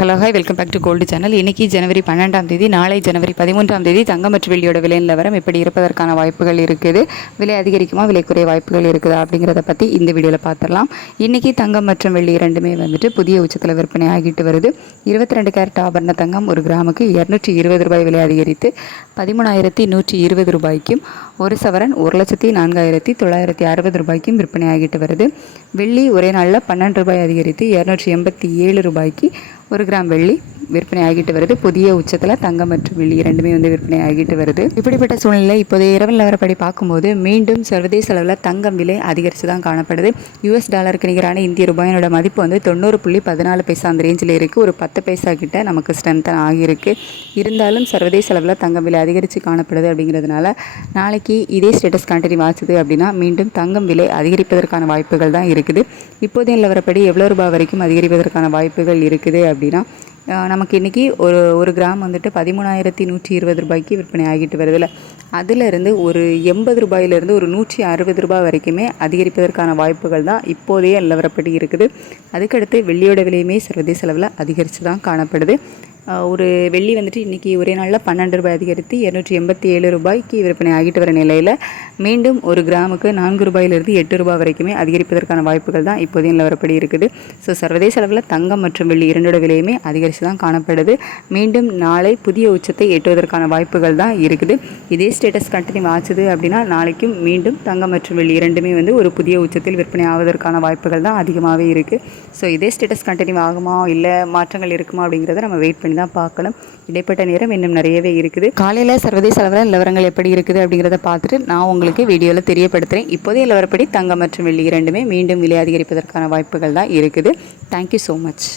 Hello hi welcome back to gold channel. இன்னைக்கு ஜனவரி பன்னெண்டாம் தேதி நாளை ஜனவரி பதிமூன்றாம் தேதி தங்கம் மற்றும் வெள்ளியோட விலை நிலவரம் எப்படி இருப்பதற்கான வாய்ப்புகள் இருக்குது விலை அதிகரிக்குமா விலை குறைய வாய்ப்புகள் இருக்குதா அப்படிங்கிறத பற்றி இந்த வீடியோவில் பார்த்துடலாம் இன்றைக்கி தங்கம் மற்றும் வெள்ளி இரண்டுமே வந்துட்டு புதிய உச்சத்தில் விற்பனை ஆகிட்டு வருது. இருபத்தி ரெண்டு கேரட் ஆபரண தங்கம் ஒரு கிராமுக்கு இரநூற்றி இருபது ரூபாய் விலை அதிகரித்து பதிமூணாயிரத்தி நூற்றி இருபது ரூபாய்க்கும் ஒரு சவரன் ஒரு லட்சத்தி நான்காயிரத்தி தொள்ளாயிரத்தி அறுபது ரூபாய்க்கும் விற்பனை ஆகிட்டு வருது. வெள்ளி ஒரே நாளில் பன்னெண்டு ரூபாய் அதிகரித்து இரநூற்றி எண்பத்தி ஏழு ரூபாய்க்கு ஒரு கிராம் வெள்ளி. விற்பனை ஆகிட்டு வருது. புதிய உச்சத்தில் தங்கம் மற்றும் வெள்ளி இரண்டுமே வந்து விற்பனை ஆகிட்டு வருது. இப்படிப்பட்ட சூழ்நிலை இப்போதைய இரவு நிலவரப்படி பார்க்கும்போது மீண்டும் சர்வதேச அளவில் தங்கம் விலை அதிகரித்து தான் காணப்படுது யூஎஸ் டாலருக்கு நிகரான இந்திய ரூபாயினோட மதிப்பு வந்து தொண்ணூறு புள்ளி பதினாலு பைசா அந்த ரேஞ்சில் இருக்குது ஒரு பத்து பைசா கிட்ட நமக்கு ஸ்ட்ரென்தன் ஆகியிருக்கு. இருந்தாலும் சர்வதேச அளவில் தங்கம் விலை அதிகரித்து காணப்படுது அப்படிங்கிறதுனால நாளைக்கு இதே ஸ்டேட்டஸ் கண்டினியூ ஆச்சுது அப்படின்னா மீண்டும் தங்கம் விலை அதிகரிப்பதற்கான வாய்ப்புகள் தான் இருக்குது. இப்போதைய நிலவரப்படி எவ்வளோ ரூபாய் வரைக்கும் அதிகரிப்பதற்கான வாய்ப்புகள் இருக்குது அப்படின்னா நமக்கு இன்றைக்கி ஒரு ஒரு கிராம் வந்துட்டு பதிமூணாயிரத்தி நூற்றி இருபது ரூபாய்க்கு விற்பனை ஆகிட்டு வருதுல்ல. அதிலிருந்து ஒரு எண்பது ரூபாயிலிருந்து ஒரு நூற்றி அறுபது ரூபாய் வரைக்குமே அதிகரிப்பதற்கான வாய்ப்புகள் தான் இப்போதைய நிலவரப்படி இருக்குது. அதுக்கடுத்து வெள்ளியோட விலையுமே சர்வதேச அளவில் அதிகரித்து தான் காணப்படுது. ஒரு வெள்ளி வந்துட்டு இன்றைக்கி ஒரே நாளில் பன்னெண்டு ரூபாய் அதிகரித்து இரநூற்றி எண்பத்தி ஏழு ரூபாய்க்கு விற்பனை ஆகிட்டு வர நிலையில் மீண்டும் ஒரு கிராமுக்கு நான்கு ரூபாயிலிருந்து எட்டு ரூபாய் வரைக்குமே அதிகரிப்பதற்கான வாய்ப்புகள் தான் இப்போதைய நிலவரப்படி இருக்குது. ஸோ சர்வதேச அளவில் தங்கம் மற்றும் வெள்ளி இரண்டோட விலையுமே அதிகரித்து தான் காணப்படுது. மீண்டும் நாளை புதிய உச்சத்தை எட்டுவதற்கான வாய்ப்புகள் தான் இருக்குது. இதே ஸ்டேட்டஸ் கண்டினியூ ஆச்சுது அப்படின்னா நாளைக்கும் மீண்டும் தங்கம் மற்றும் வெள்ளி இரண்டுமே வந்து ஒரு புதிய உச்சத்தில் விற்பனை ஆவதற்கான வாய்ப்புகள் தான் அதிகமாகவே இருக்குது ஸோ இதே ஸ்டேட்டஸ் கண்டினியூ ஆகுமா இல்லை மாற்றங்கள் இருக்குமா அப்படிங்கிறத நம்ம வெயிட் பண்ணி தான் பார்க்கணும். இடைப்பட்ட நேரம் இன்னும் நிறையவே இருக்குது. காலையில் சர்வதேச அளவில் நிலவரங்கள் எப்படி இருக்குது அப்படிங்கிறத பார்த்துட்டு நான் உங்களுக்கு வீடியோவில் தெரியப்படுத்துகிறேன் இப்போதைய நிலவரப்படி தங்கம் மற்றும் வெள்ளி இரண்டுமே மீண்டும் விலை அதிகரிப்பதற்கான வாய்ப்புகள் தான் இருக்குது. Thank you so much